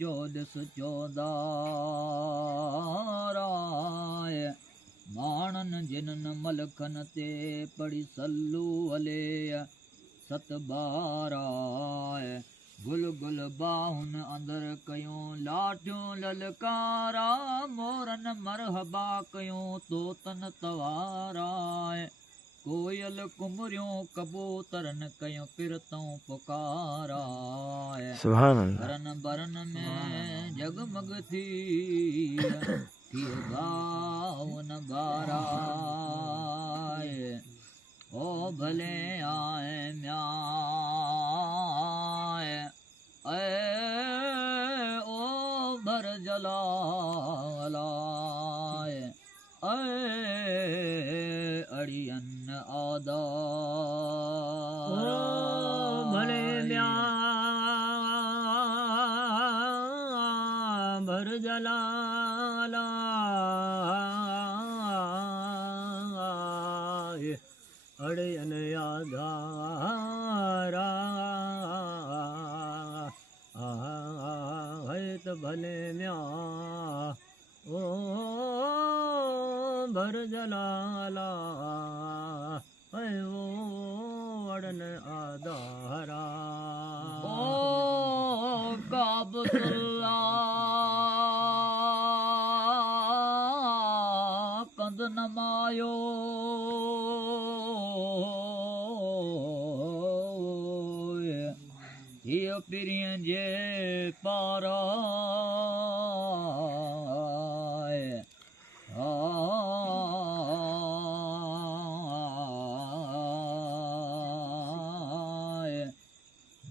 चौदिस चौदाराय माणन जिनन मलखन ते पड़ी सल्लू अले सतबाराय गुल गुल बाहुन अंदर कयूं लाठियूं ललकारा मोरन मरहबा कयूं तोतन तवाराय कोयल कुमरियों कबूतरन कयूं पिरतों पुकाराय बरन बरन में जगमग थी गावन बाराय ओ भले आए म्याय ओ भर जलालाय अड़ियन आदा भले म्याय भर जलाला अड़यन आधारा है भले म्या ओ भर जलाला है वो अड़न आधारा ओ काबतुल्ला कंद नमायो पिरियं जे पाराय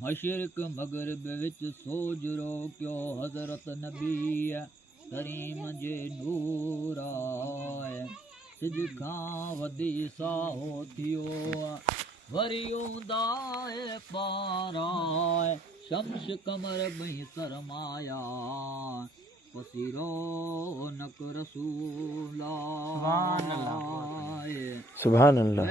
मशरिक मगरिब विच सोजरो क्यों हज़रत नबी करीम जे नूराय सिज खां वधी साहो थियो वरी ऊंदाए पाराय शम्स कमर बई सरमाया पसीरो नक रसूला सुभान अल्लाह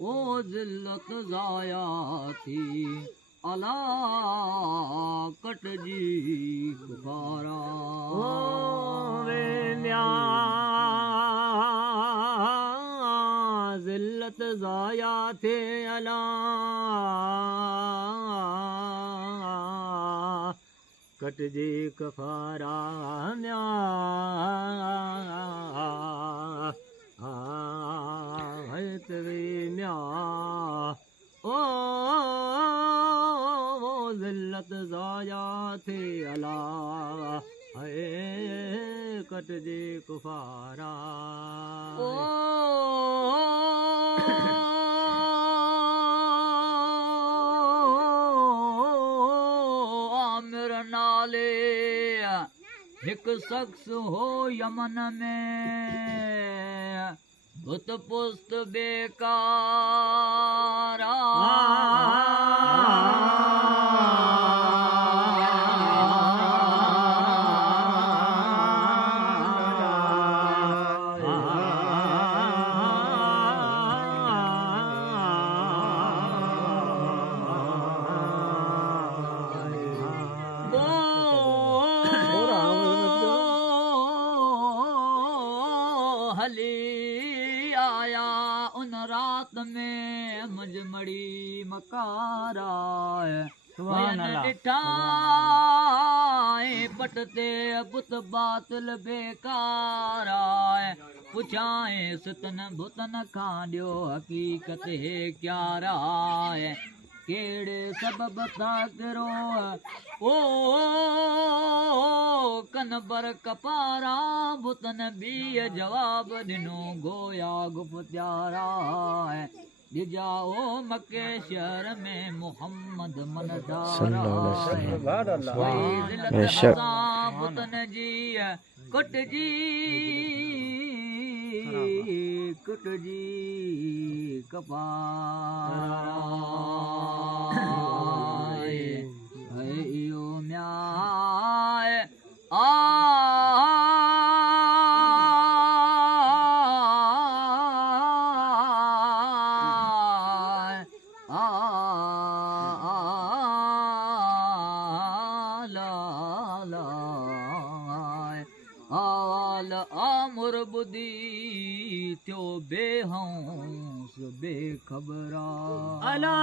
ओ जिल्लत जाया थी अला कट जी गुबारा ओ वेल्या जिल्लत जाया थे अला कट जी कफारा म्या है तवे म्या ओ जिल्लत जाया थे अला है कट जे कुफारा ओ आमिर नाले हिक शख्स हो यमन में बुत पुस्त बेकारा हली आया उन रात में मुझमड़ी मकारा ॾिठा पटते बुत बातिल बेकारा पुछाए सुतन भुतन खां ॾियो हक़ीक़त हे क्यारा केड़े सबब था करो ओ कन बर कपारा भुतन बी जवाब ॾिनो गोया गुफ प्यारा ॾिजाओ मके शहर में मोहम्मद मनदारा भुतन जी कुट जी कपार इहो म्याय थियो बेहौस बेखबरा अला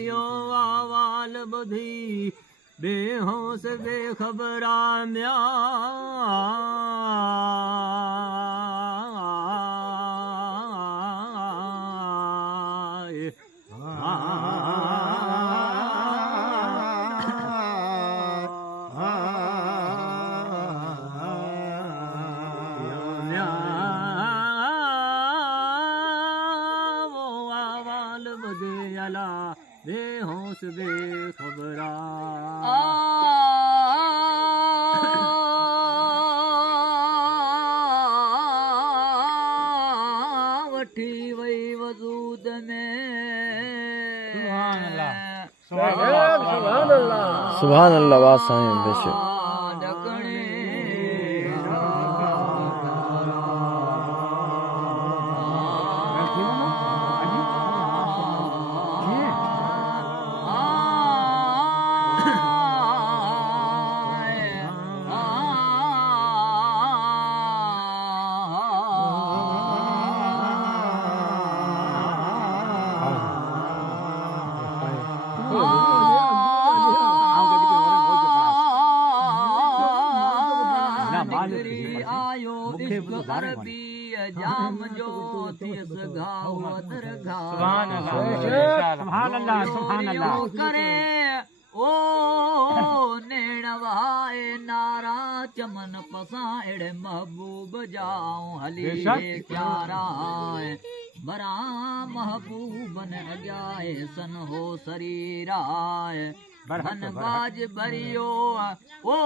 यो आवाल बधी बेहोश बेखबरा म्या बेहोश बेखबरा वठी वई वजूद में सुभान अल्लाह वाह साईं बेशक आयो इश्क अरबी जाम जो थियस घाव दरगाह सुभान अल्लाह करे ओ नेणवाए नारा चमन पसां एड़े महबूब जाऊं हली प्यारा बरा महबूबन अॻियाए सन हो सरीराए धन बाज बरियो ओ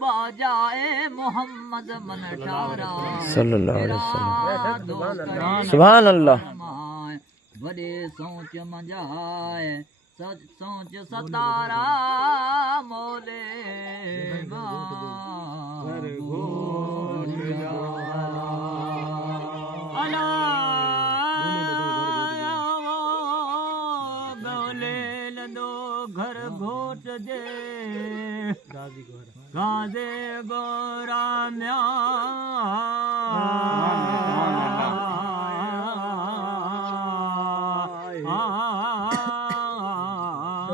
बाजाए मोहम्मद मन ठारा सल्लल्लाहु अलैहि वसल्लम सुभान अल्लाह वॾे सोच मंझाए सच सोच सतारा मोले घर घोट दे गाजे गोरा म्या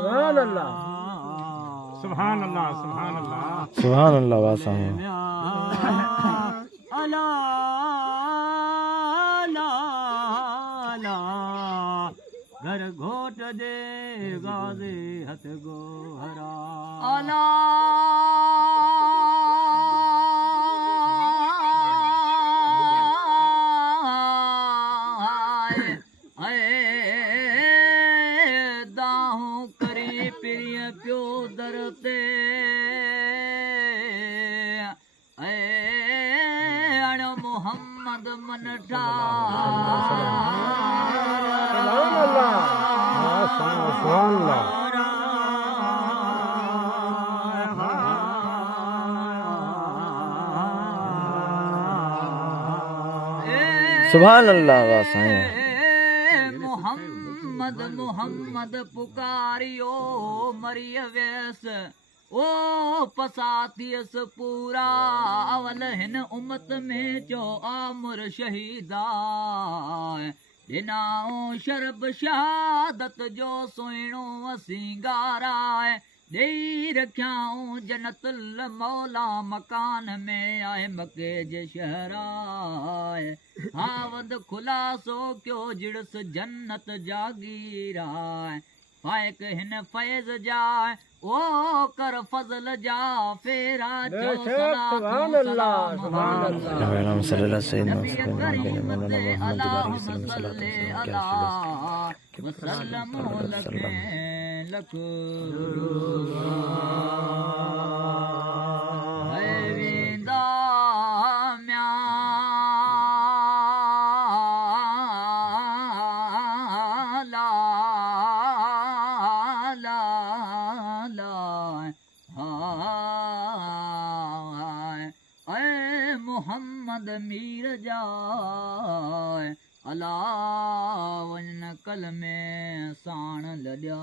सुभान अल्लाह सुभान अल्लाह सुभान अल्लाह वाह साईं अला घर घोट दे गाजे हथ गोहरा अला दाहूं करी प्रिय पियो दर ते अण मोहम्मद मन सुभान अल्लाह वाह साईं मोहम्मद मोहम्मद पुकारियो मरिय व्यस ओ पसातियस पूरा अवल हिन उम्मत में चो आमुर शहीदा दिनाओ शरब शहादत जो सुहिणो सिंगारा ॾेई रखियाऊं जन्नतुल मौला मकान में आहे मके जे शहराए हावद खुलासो क्यो जिड़स जन्नत जागीराए पाइक हिन फैज़ जा ओ कर फज़ल जा फेरा जो सलाम सलाम सल्लल्लाहु नबी करीम ते अल्लाहुम्मा सल्ली अला वसल्लम लख वेंदा म्या मोहम्मद मीर जाए अला वञ कल में साण लॾिया